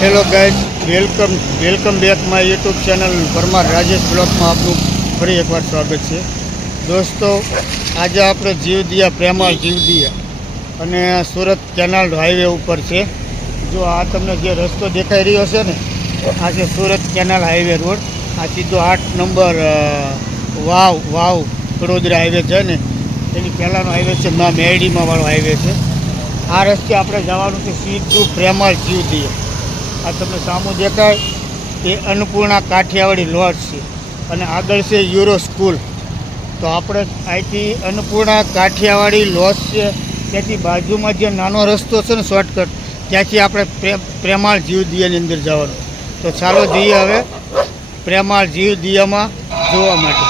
Hello guys, welcome back my YouTube channel Parmar Rajesh બ્લોગમાં આપનું ફરી એકવાર સ્વાગત છે. દોસ્તો, આજે આપણે જીવદિયા પ્રેમાળ જીવદિયા અને સુરત કેનાલ હાઈવે ઉપર છે. જો આ તમને જે રસ્તો દેખાઈ રહ્યો છે ને, આ છે સુરત કેનાલ હાઈવે રોડ. આ સીધો 8 નંબર વાવ વડોદરા હાઈવે છે ને, એની પહેલાંનો હાઈવે છે, મેરડીમાં વાળો હાઈવે છે. આ રસ્તે આપણે જવાનું છે સીધું પ્રેમાળ જીવદિયા. આ તમને સામું દેખાય એ અન્નપૂર્ણા કાઠિયાવાડી લોજ છે અને આગળ છે યુરો સ્કૂલ. તો આપણે અહીંથી અન્નપૂર્ણા કાઠિયાવાડી લોજ છે, ત્યાંથી બાજુમાં જે નાનો રસ્તો છે ને શોર્ટકટ, ત્યાંથી આપણે પ્રેમાળ જીવદિયાની અંદર જવાનું. તો ચાલો જઈએ હવે પ્રેમાળ જીવદિયામાં જોવા માટે.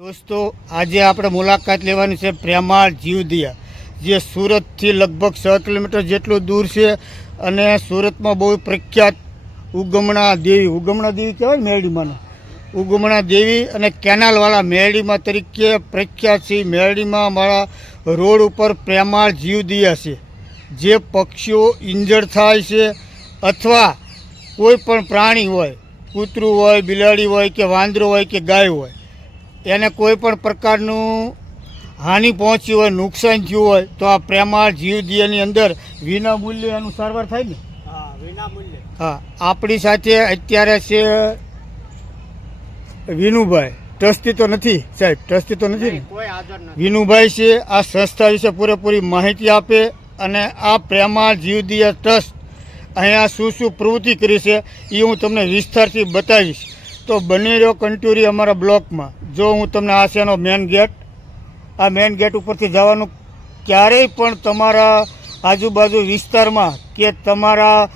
દોસ્તો, આજે આપણે મુલાકાત લેવાની છે પ્રેમાળ જીવદિયા, જે સુરતથી લગભગ 6 કિલોમીટર જેટલું દૂર છે અને સુરતમાં બહુ પ્રખ્યાત ઉગમણા દેવી કહેવાય મેરડીમાંના ઉગમણા દેવી અને કેનાલવાળા મેરડીમાં તરીકે પ્રખ્યાત છે. મેરડીમાં અમારા રોડ ઉપર પ્રેમાળ જીવદિયા છે. જે પક્ષીઓ ઇન્જર્ડ થાય છે અથવા કોઈ પણ પ્રાણી હોય, કૂતરું હોય, બિલાડી હોય કે વાંદરો હોય કે ગાય હોય, એને કોઈ પણ પ્રકારનું હાનિ પહોંચી હોય, નુકસાન થયું હોય, તો આ પ્રેમાળ જીવદિયાની અંદર વિના મૂલ્યે એનું સારવાર થાય ને. હા, આપણી સાથે અત્યારે છે વિનુભાઈ. ટ્રસ્ટી તો નથી સાહેબ, ટ્રસ્ટી તો નથી ને? વિનુભાઈ છે. આ સંસ્થા વિશે પૂરેપૂરી માહિતી આપે અને આ પ્રેમાળ જીવદિયા ટ્રસ્ટ અહીંયા શું પ્રવૃત્તિ કરી છે એ હું તમને વિસ્તારથી બતાવીશ. તો બની રહ્યો કન્ટિન્યુ અમારા બ્લોકમાં. જો હું તમને આ છે એનો મેન ગેટ, આ મેન ગેટ ઉપરથી જવાનું. ક્યારેય પણ તમારા આજુબાજુ વિસ્તારમાં કે તમારા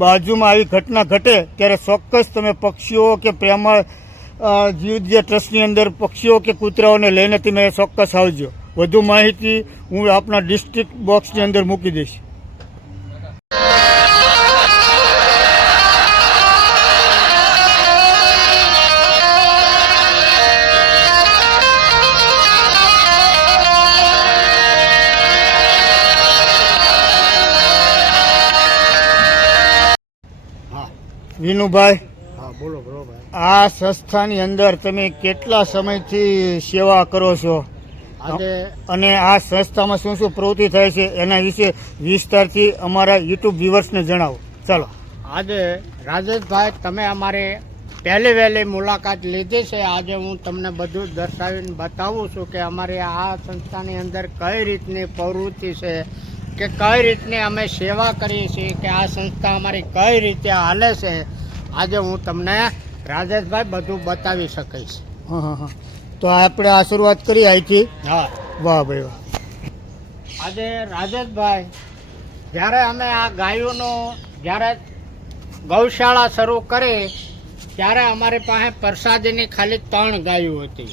બાજુમાં આવી ઘટના ઘટે ત્યારે ચોક્કસ તમે પક્ષીઓ કે પ્રેમાળ જીવદિયા ટ્રસ્ટની અંદર પક્ષીઓ કે કૂતરાઓને લઈને તમે ચોક્કસ આવજો. વધુ માહિતી હું આપના ડિસ્ટ્રિક્ટ બોક્સની અંદર મૂકી દઈશ. વિનુભાઈ, હા બોલો ભાઈ. આ સંસ્થાની અંદર તમે કેટલા સમયથી સેવા કરો છો અને આ સંસ્થામાં શું પ્રવૃત્તિ થાય છે એના વિશે વિસ્તારથી અમારા યુટ્યુબ વ્યુઅર્સને જણાવો. ચાલો. આજે રાજેશભાઈ, તમે અમારે વહેલી મુલાકાત લીધી છે. આજે હું તમને બધું દર્શાવીને બતાવું છું કે અમારી આ સંસ્થાની અંદર કઈ રીતની પ્રવૃત્તિ છે, કે કઈ રીતની અમે સેવા કરીએ છીએ, કે આ સંસ્થા અમારી કઈ રીતે હાલે છે. આજે હું તમને રાજેશભાઈ બધું બતાવી શકીશ. હા. તો આપણે આ શરૂઆત કરી અહીંથી. હા, વાહ ભાઈ વાહ. આજે રાજેશભાઈ, જ્યારે અમે આ ગાયોનો જ્યારે ગૌશાળા શરૂ કરી ત્યારે અમારી પાસે પ્રસાદીની ખાલી 3 ગાયો હતી.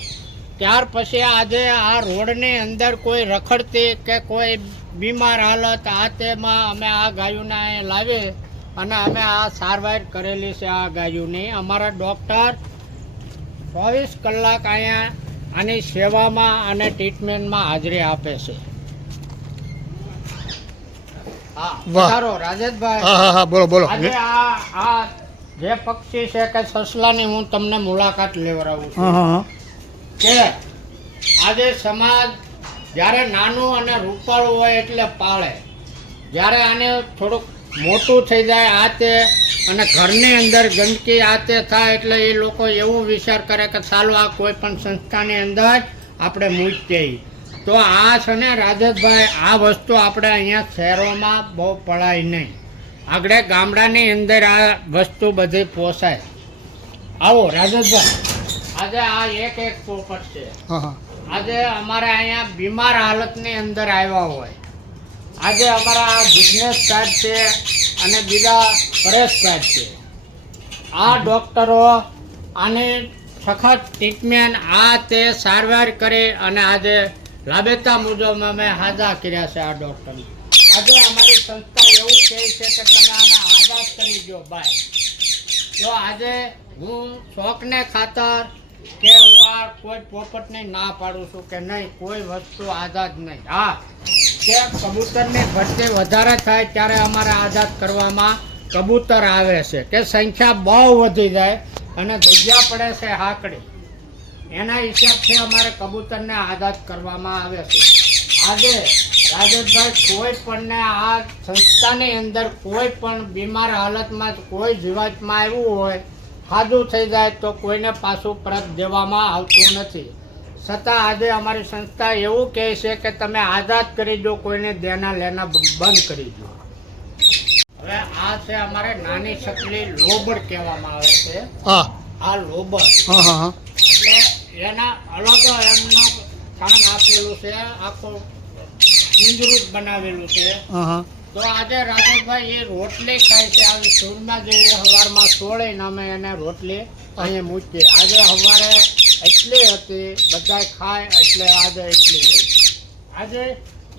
ત્યાર પછી આજે આ રોડની અંદર કોઈ રખડતી કે કોઈ બીમાર હાલત આ તેમાં અમે આ ગાયોને લાવી અને અમે આ સારવાર કરેલી છે. આ ગાયોની અમારા ડૉક્ટર 24 કલાક અહીંયા આની સેવામાં અને ટ્રીટમેન્ટમાં હાજરી આપે છે. હા રાજેશભાઈ. હા, બોલો. આજે આ જે પક્ષી છે કે સસલાની હું તમને મુલાકાત લેવડાવું છું. હા. કે આજે સમાજ જ્યારે નાનું અને રૂપાળું હોય એટલે પાળે, જ્યારે આને થોડુંક મોટું થઈ જાય આ તે અને ઘરની અંદર ગંદકી આ તે થાય એટલે એ લોકો એવું વિચાર કરે કે ચાલો આ કોઈ પણ સંસ્થાની અંદર આપણે મૂકીએ. તો આ છે ને રાજેશભાઈ, આ વસ્તુ આપણે અહીંયા શહેરોમાં બહુ પડાય નહીં. આગળ ગામડાની અંદર આ વસ્તુ બધી પોસાય. આવો રાજેશભાઈ, આજે આ એક પોપટ છે. આજે અમારે અહીંયા બીમાર હાલતની અંદર આવ્યા હોય, આજે અમારા જિજ્ઞેશ સાહેબ છે અને બીજા પરેશ સાહેબ છે. આ ડૉક્ટરો આને સખત ટ્રીટમેન્ટ આ તે સારવાર કરી અને આજે રાબેતા મુજબ અમે હાજા કર્યા છે આ ડૉક્ટરને. આજે અમારી સંસ્થા એવું કહે છે કે તમે આને આઝાદ કરી દો ભાઈ. તો આજે હું શોખને ખાતર કે હું આ કોઈ પોપટને ના પાડું છું કે નહીં, કોઈ વસ્તુ આઝાદ નહીં. હા, કે કબૂતરની ભરતી વધારે થાય ત્યારે અમારે આઝાદ કરવામાં કબૂતર આવે છે કે સંખ્યા બહુ વધી જાય અને જગ્યા પડે છે હાકડી, એના હિસાબથી અમારે કબૂતરને આઝાદ કરવામાં આવે છે. આજે રાજેશભાઈ કોઈ પણને આ સંસ્થાની અંદર કોઈ પણ બીમાર હાલતમાં કોઈ જીવાતમાં આવ્યું હોય, સાજું થઈ જાય તો કોઈને પાછું પરત દેવામાં આવતું નથી. છતાં આજે અમારી સંસ્થા એવું કહે છે કે તમે આઝાદ કરી દો, કોઈને દેના લેના બંધ કરી દો. હવે આ છે અમારે નાની શકલી લોબડ કહેવામાં આવે છે. હા, આ લોબડ હા, હા, હા. એટલે એના અલગ એમનું કાન આપેલું છે, આખું પિંજરું જ બનાવેલું છે. હા, હા. તો આજે રાજેશભાઈ એ રોટલી ખાય છે. આવી સૂરમાં જે સવારમાં સોળીને અમે એને રોટલી અહીંયા મૂકીએ. આજે સવારે એટલી હતી, બધા ખાય એટલે આજે એટલી ગઈ. આજે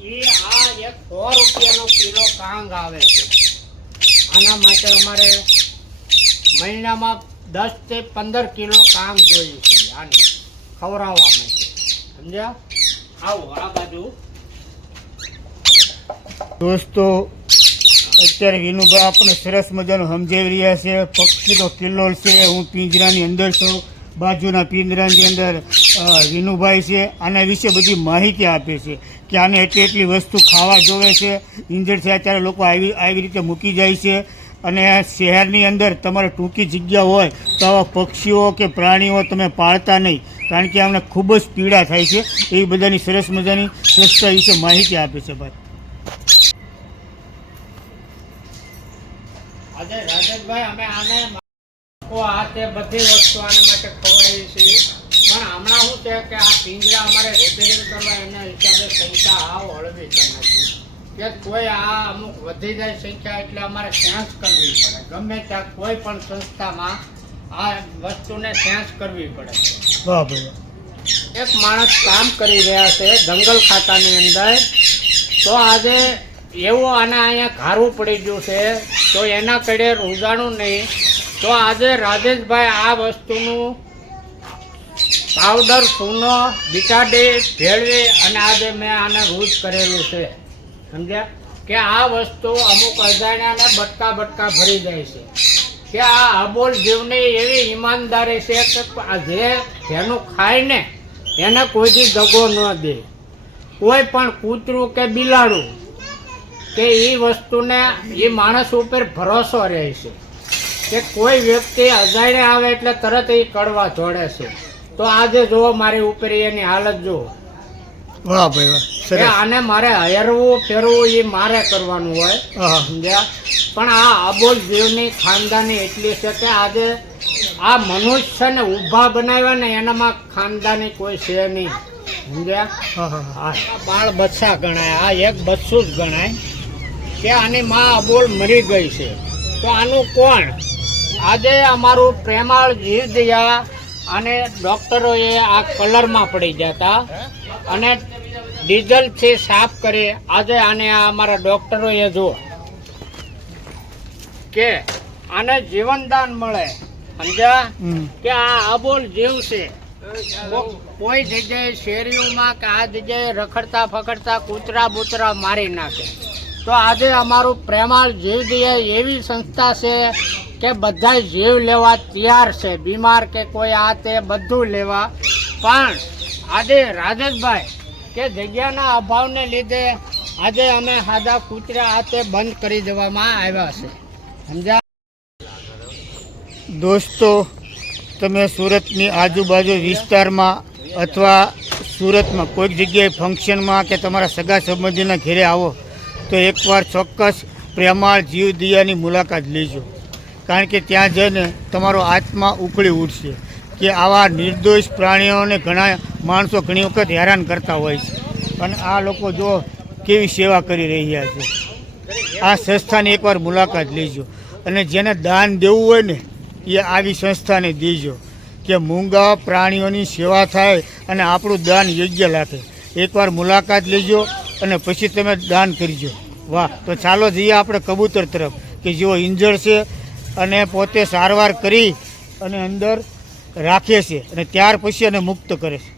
એ આ એક 100 રૂપિયાનો કિલો કાંગ આવે છે. આના માટે અમારે મહિનામાં 10 થી 15 કિલો કાંગ જોઈએ છે આને ખવડાવવા માટે. સમજ્યા? આવો આ બાજુ. દોસ્તો, અત્યારે વિનુભાઈ આપણને સરસ મજાનું સમજાવી રહ્યા છે. પક્ષીનો કિલ્લો છે, હું પિંજરાની અંદર છું, બાજુના પિંજરાની અંદર વિનુભાઈ છે. આના વિશે બધી માહિતી આપે છે કે આને એટલી વસ્તુ ખાવા જોવે છે. ઇન્જર્ડ થયા ત્યારે લોકો આવી રીતે મૂકી જાય છે. અને શહેરની અંદર તમારે ટૂંકી જગ્યા હોય તો આવા પક્ષીઓ કે પ્રાણીઓ તમે પાળતા નહીં, કારણ કે અમને ખૂબ જ પીડા થાય છે. એ બધાની સરસ મજાની સ્વચ્છતા વિશે માહિતી આપે છે ભાઈ. આજે રાજેશભાઈ અમે આને આ તે બધી વસ્તુ આને માટે ખવડાવી છીએ. પણ હમણાં શું છે કે આ પિંજરા અમારે રિપેરિંગ કરવા એના હિસાબે સંખ્યા આવ હળવી કરી નાખી કે કોઈ આ અમુક વધી જાય સંખ્યા એટલે અમારે સેન્સ કરવી પડે. ગમે ત્યાં કોઈ પણ સંસ્થામાં આ વસ્તુને સેન્સ કરવી પડે. વાહ ભાઈ. એક માણસ કામ કરી રહ્યા છે જંગલ ખાતાની અંદર. તો આજે એવું આને અહીંયા ઘારું પડી ગયું છે તો એના કડે રૂજાણું નહીં. તો આજે રાજેશભાઈ આ વસ્તુનું પાવડર સૂનો બીટાડી ભેળવી અને આજે મેં આને રૂજ કરેલું છે. સમજ્યા? કે આ વસ્તુ અમુક અજાણ્યાને બટકા ભરી જાય છે. કે આ અબોલ જીવની એવી ઈમાનદારી છે કે જેનું ખાય ને એને કોઈથી દગો ન દે. કોઈ પણ કૂતરું કે બિલાડું કે એ વસ્તુને એ માણસ ઉપર ભરોસો રહે છે કે કોઈ વ્યક્તિ અજાણે આવે એટલે તરત એ કડવા જોડે છે. તો આજે જુઓ મારી ઉપર એની હાલત જુઓ. વાહ ભાઈ વાહ. કે આને મારે હરવું ફેરવું એ મારે કરવાનું હોય. હા. સમજ્યા? પણ આ અબોલ જીવની ખાનદાની એટલી છે કે આજે આ મનુષ્યને ઊભા બનાવ્યા ને એનામાં ખાનદાની કોઈ છે નહીં. સમજ્યા? હા, હા, હા. આ બાળ બચ્ચા ગણાય, આ એક બચ્ચું જ ગણાય કે આની માં અબોલ મરી ગઈ છે. તો આનું કોણ? આજે અમારું પ્રેમાળ જીવદયા અને ડૉક્ટરોએ આ કલરમાં પડી ગયા હતા અને ડીઝલથી સાફ કરી આજે આને આ અમારા ડૉક્ટરોએ જો કે આને જીવનદાન મળે. સમજ્યા? કે આ અબોલ જીવ છે. કોઈ જગ્યાએ શેરીઓમાં કે આ જગ્યાએ રખડતા ફકડતા કૂતરા બૂતરા મારી નાખે. તો આજે અમારું પ્રેમાળ જીવદયા એવી સંસ્થા છે કે બધા જીવ લેવા તૈયાર છે. બીમાર કે કોઈ આ તે બધું લેવા. પણ આજે રાજેશભાઈ કે જગ્યાના અભાવને લીધે આજે અમે સાદા કૂતરા આ તે બંધ કરી દેવામાં આવ્યા છે. સમજ્યા? દોસ્તો, તમે સુરતની આજુબાજુ વિસ્તારમાં અથવા સુરતમાં કોઈક જગ્યાએ ફંક્શનમાં કે તમારા સગા સંબંધીના ઘરે આવો તો એકવાર ચોક્કસ પ્રેમાળ જીવદયાની મુલાકાત લેજો. કારણ કે ત્યાં જઈને તમારો આત્મા ઉકળી ઉઠશે કે આવા નિર્દોષ પ્રાણીઓને ઘણા માણસો ઘણી વખત હેરાન કરતા હોય છે. અને આ લોકો જો કેવી સેવા કરી રહ્યા છે. આ સંસ્થાની એકવાર મુલાકાત લેજો. અને જેને દાન દેવું હોય ને એ આવી સંસ્થાને દેજો કે મૂંગા પ્રાણીઓની સેવા થાય અને આપણું દાન યોગ્ય લાગે. એકવાર મુલાકાત લેજો અને પછી તમે દાન કરજો. વાહ, તો ચાલો જઈએ આપણે કબૂતર તરફ કે જેઓ ઇન્જર્ડ છે અને પોતે સારવાર કરી અને અંદર રાખે છે અને ત્યાર પછી એને મુક્ત કરે છે.